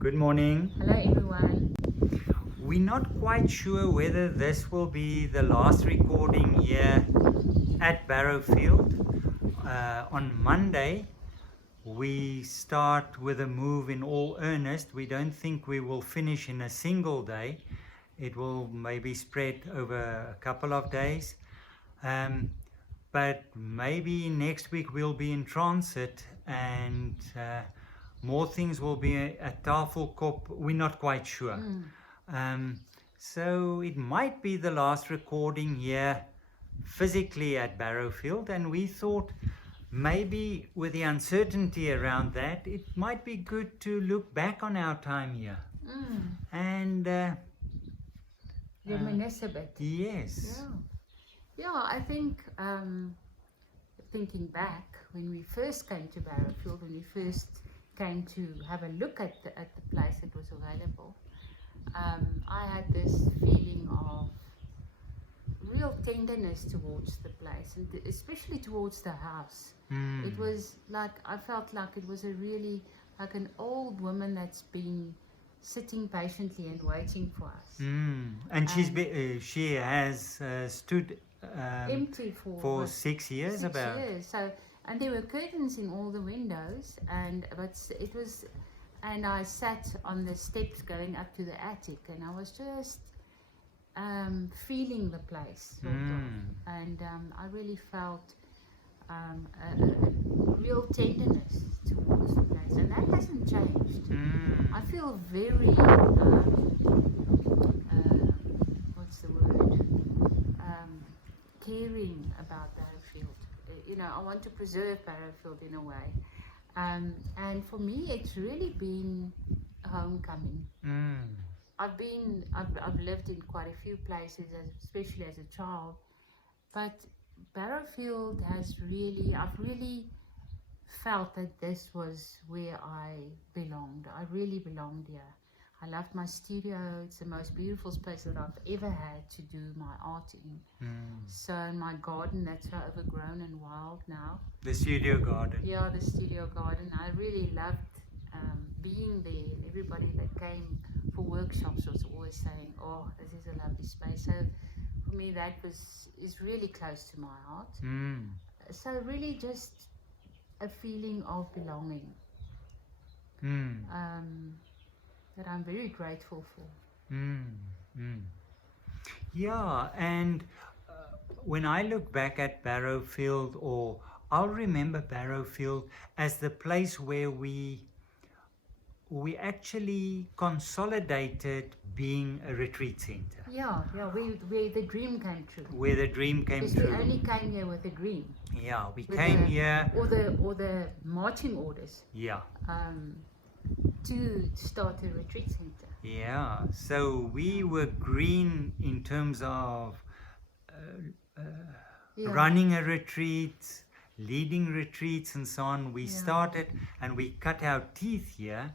Good morning. Hello everyone. We're not quite sure whether this will be the last recording here at Barrowfield. On Monday, we start with a move in all earnest. We don't think we will finish in a single day. It will maybe spread over a couple of days. But maybe next week we'll be in transit and more things will be at Tafelkop. We're not quite sure. So it might be the last recording here physically at Barrowfield, and we thought maybe with the uncertainty around that, it might be good to look back on our time here and Reminisce a bit. yes. Yeah, I think thinking back when we first came to Barrowfield, when we first came to have a look at the place that was available, I had this feeling of real tenderness towards the place, and especially towards the house. It was like, I felt like it was a really like an old woman that's been sitting patiently and waiting for us. And she has stood Empty for 6 years. 6 years. So, and there were curtains in all the windows, and I sat on the steps going up to the attic, and I was just feeling the place, sort of. And I really felt a real tenderness towards the place, and that hasn't changed. I feel very what's the word? Caring about Barrowfield. You know, I want to preserve Barrowfield in a way. And for me, it's really been a homecoming. I've lived in quite a few places, especially as a child, but Barrowfield I've really felt that this was where I belonged. I really belonged here. I loved my studio. It's the most beautiful space that I've ever had to do my art in. So in my garden, that's so overgrown and wild now. The studio garden. Yeah, the studio garden. I really loved being there, and everybody that came for workshops was always saying, "Oh, this is a lovely space." So for me, that is really close to my heart. So really just a feeling of belonging. That I'm very grateful for. Yeah, and when I look back at Barrowfield, or I'll remember Barrowfield as the place where we actually consolidated being a retreat center. Yeah, where the dream came true. Where the dream came Because true. we only came here with a dream. Yeah, we came here. Or the marching orders. Yeah. To start a retreat center. Yeah, so we were green in terms of running a retreat, leading retreats and so on. We started and we cut our teeth here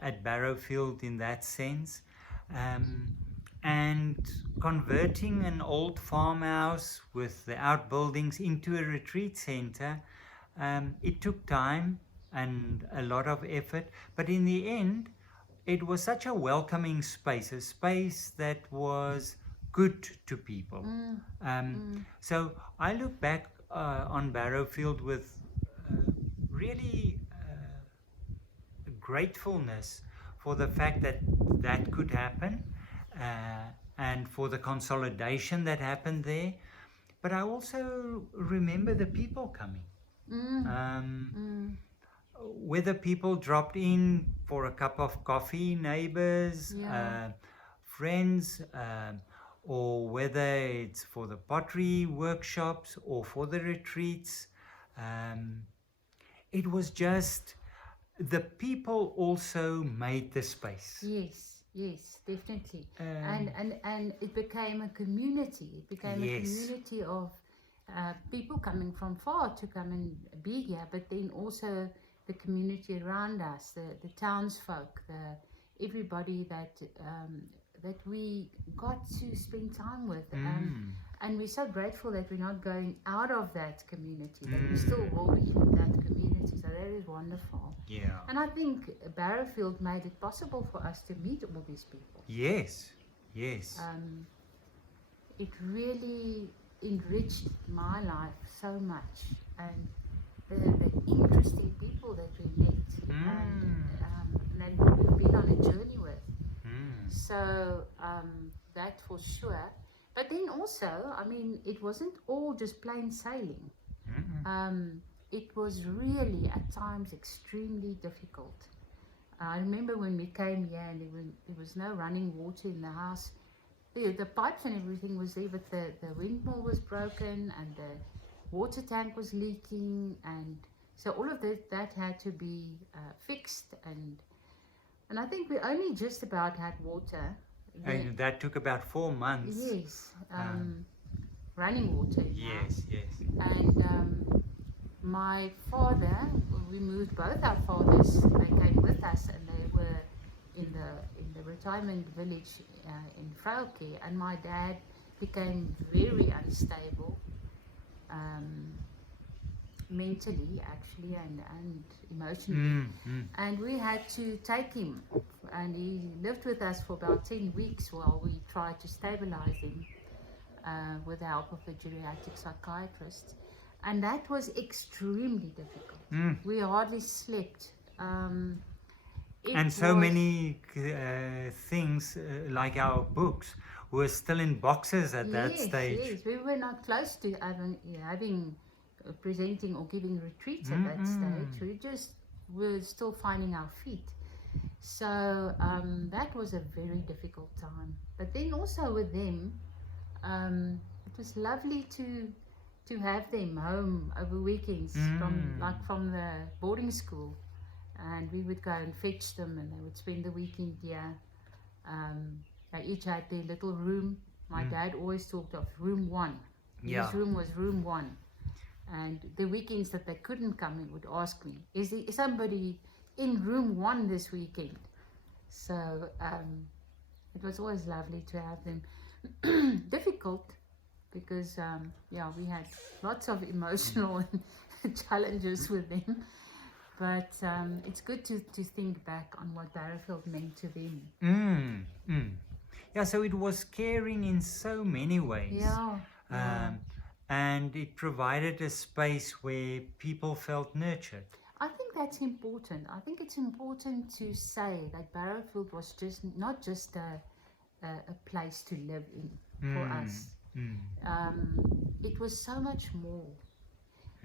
at Barrowfield in that sense. And converting an old farmhouse with the outbuildings into a retreat center, it took time and a lot of effort, but in the end it was such a welcoming space, a space that was good to people. So I look back on Barrowfield with really gratefulness for the fact that that could happen, and for the consolidation that happened there. But I also remember the people coming. Whether people dropped in for a cup of coffee, neighbors, friends, or whether it's for the pottery workshops or for the retreats, it was just the people also made the space. Yes, definitely. And it became a community. It became a community of people coming from far to come and be here, but then also the community around us, the townsfolk, everybody that we got to spend time with. And we're so grateful that we're not going out of that community, that we still will be in that community. So that is wonderful. Yeah. And I think Barrowfield made it possible for us to meet all these people. Yes. Yes. It really enriched my life so much, and the interesting people that we met, and that we've been on a journey with. So that for sure. But then also, I mean, it wasn't all just plain sailing. It was really at times extremely difficult. I remember when we came here and there was no running water in the house. The pipes and everything was there, but the windmill was broken and the water tank was leaking, and so all of that had to be fixed, and I think we only just about had water. And that took about 4 months. Yes, running water. Yes, yes. And my father, we moved both our fathers. They came with us, and they were in the retirement village in Frailke, and my dad became very unstable, mentally actually and emotionally, and we had to take him, and he lived with us for about 10 weeks while we tried to stabilize him with the help of the geriatric psychiatrist, and that was extremely difficult. We hardly slept. And so many things, like our books, were still in boxes at that stage. Yes, we were not close to having presenting or giving retreats at that stage. We just were still finding our feet. So that was a very difficult time. But then also with them, it was lovely to have them home over weekends from the boarding school. And we would go and fetch them, and they would spend the weekend here. They each had their little room. My dad always talked of room 1. His room was room 1. And the weekends that they couldn't come, he would ask me, is there somebody in room 1 this weekend? So it was always lovely to have them. Difficult because, we had lots of emotional challenges with them. But it's good to think back on what Barrowfield meant to them. Yeah, so it was caring in so many ways. And it provided a space where people felt nurtured. I think that's important. I think it's important to say that Barrowfield was not just a place to live in for us. It was so much more.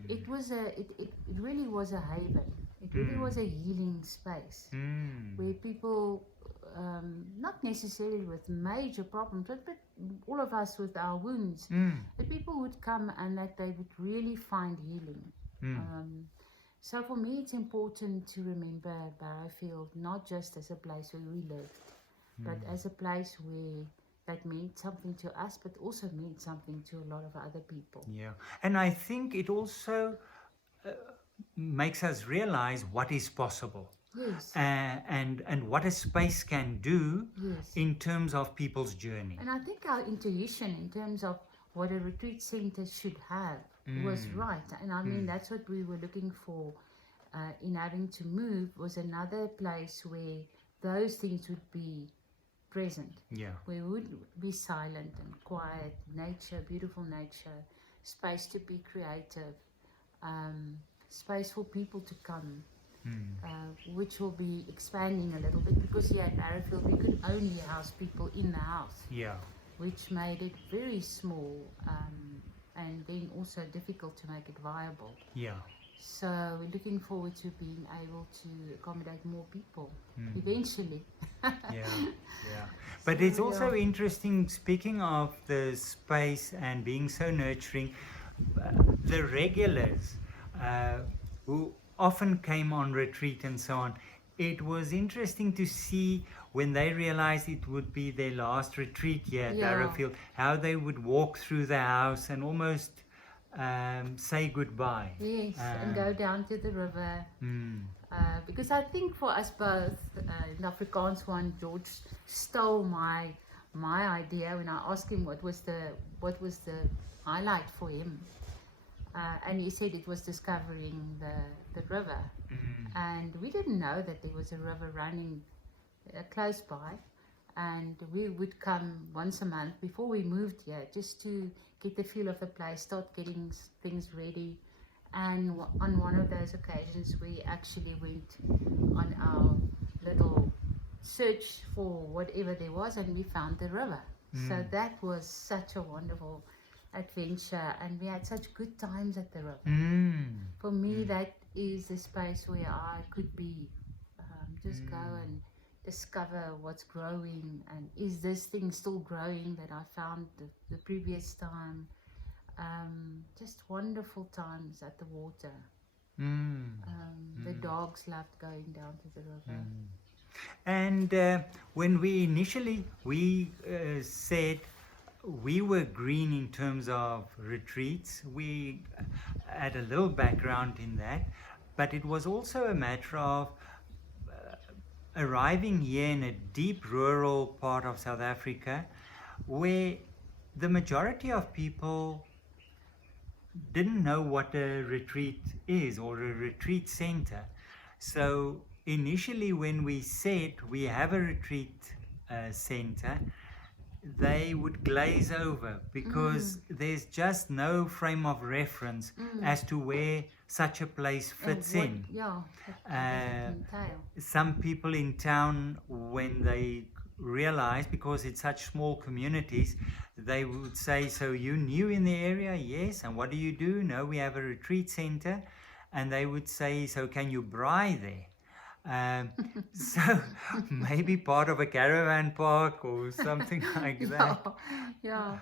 It was it really was a haven. It really was a healing space where people, not necessarily with major problems, but all of us with our wounds, that people would come and that they would really find healing. So for me, it's important to remember Barrowfield not just as a place where we lived, but as a place where that meant something to us, but also meant something to a lot of other people. Yeah, and I think it also makes us realize what is possible. Yes. And what a space can do in terms of people's journey. And I think our intuition in terms of what a retreat center should have was right. And I mean, that's what we were looking for in having to move, was another place where those things would be present. Where we would be silent and quiet, nature, beautiful nature, space to be creative, space for people to come. Which will be expanding a little bit, because here at Barrowfield we could only house people in the house, which made it very small, and then also difficult to make it viable. So we're looking forward to being able to accommodate more people eventually. But it's also interesting, speaking of the space and being so nurturing, the regulars who often came on retreat and so on, it was interesting to see when they realized it would be their last retreat here at Barrowfield, how they would walk through the house and almost say goodbye. Yes, and go down to the river. Because I think for us both, in Afrikaans one, George stole my idea when I asked him what was the highlight for him. And he said it was discovering the river. And we didn't know that there was a river running close by. And we would come once a month before we moved here just to get the feel of the place, start getting things ready. And on one of those occasions, we actually went on our little search for whatever there was, and we found the river. So that was such a wonderful adventure, and we had such good times at the river. For me, that is the space where I could be, just go and discover what's growing, and is this thing still growing that I found the previous time. Just wonderful times at the water. The dogs loved going down to the river. And when we initially said we were green in terms of retreats, we had a little background in that, but it was also a matter of arriving here in a deep rural part of South Africa where the majority of people didn't know what a retreat is or a retreat center. So initially when we said we have a retreat center, they would glaze over because there's just no frame of reference as to where such a place fits in. Some people in town, when they realize, because it's such small communities, they would say, so you new in the area? Yes. And what do you do? No, we have a retreat center. And they would say, so can you braai there? So maybe part of a caravan park or something like that. Yeah,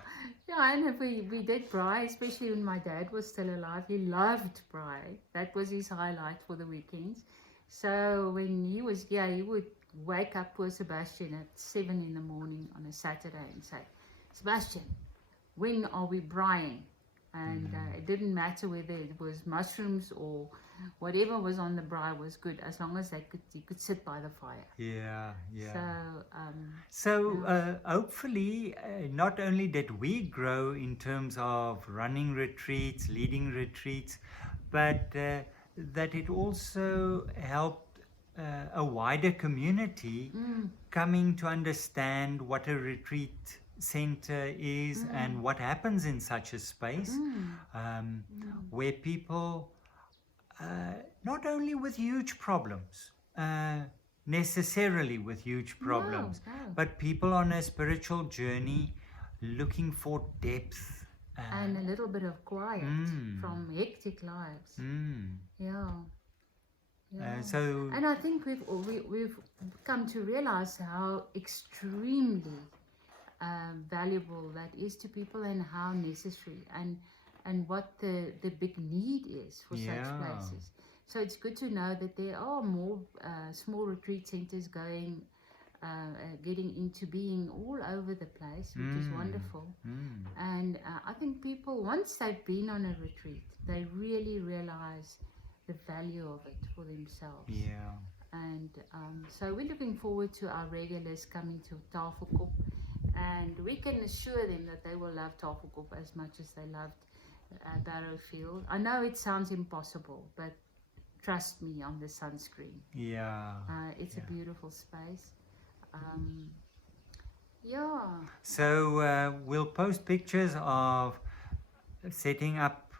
and if we did braai, especially when my dad was still alive. He loved braai. That was his highlight for the weekends. So when he was here, he would wake up poor Sebastian at 7 in the morning on a Saturday and say, Sebastian, when are we braaiing? And it didn't matter whether it was mushrooms or whatever was on the braai was good, as long as you could sit by the fire. Yeah. So, hopefully, not only did we grow in terms of running retreats, leading retreats, but that it also helped a wider community coming to understand what a retreat center is and what happens in such a space, where people, not only with huge problems, necessarily with huge problems, but people on a spiritual journey looking for depth and a little bit of quiet from hectic lives. And I think we've come to realize how extremely valuable that is to people, and how necessary, and what the big need is for such places. So it's good to know that there are more small retreat centers getting into being all over the place, which is wonderful. And I think people, once they've been on a retreat, they really realize the value of it for themselves. And so we're looking forward to our regulars coming to Tafelkop, and we can assure them that they will love Tafelkop as much as they loved Barrowfield. I know it sounds impossible, but trust me on the sunscreen. It's a beautiful space. So we'll post pictures of setting up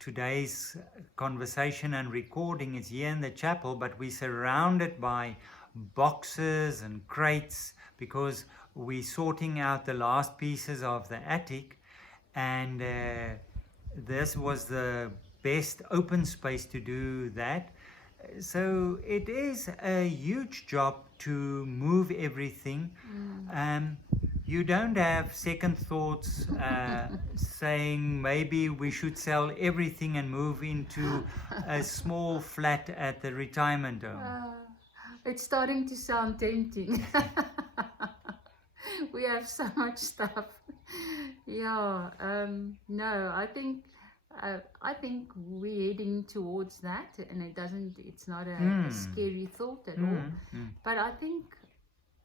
today's conversation and recording. It's here in the chapel, but we're surrounded by boxes and crates because we're sorting out the last pieces of the attic, and this was the best open space to do that. So it is a huge job to move everything. You don't have second thoughts saying maybe we should sell everything and move into a small flat at the retirement home. It's starting to sound tempting. We have so much stuff. No, I think we're heading towards that, and it's not a scary thought at all. But I think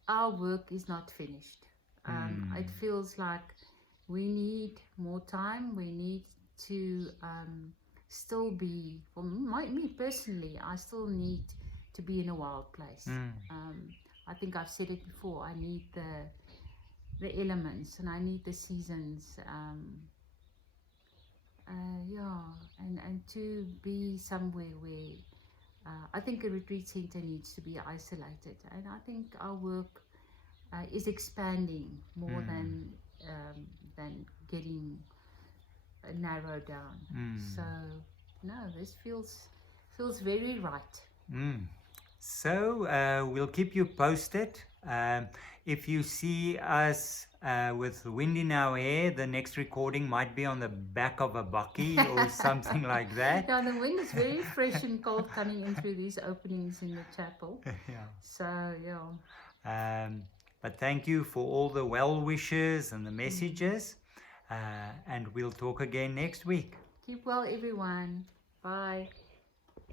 our work is not finished. It feels like we need more time. We need to still be, for me personally, I still need to be in a wild place. I think I've said it before. I need the elements, and I need the seasons. Yeah, and to be somewhere where I think a retreat center needs to be isolated, and I think our work is expanding more than getting narrowed down. So no, this feels very right. So we'll keep you posted. If you see us with wind in our hair, the next recording might be on the back of a bakkie or something like that. Yeah, the wind is very fresh and cold coming in through these openings in the chapel. Yeah. So yeah. But thank you for all the well wishes and the messages. And we'll talk again next week. Keep well, everyone. Bye.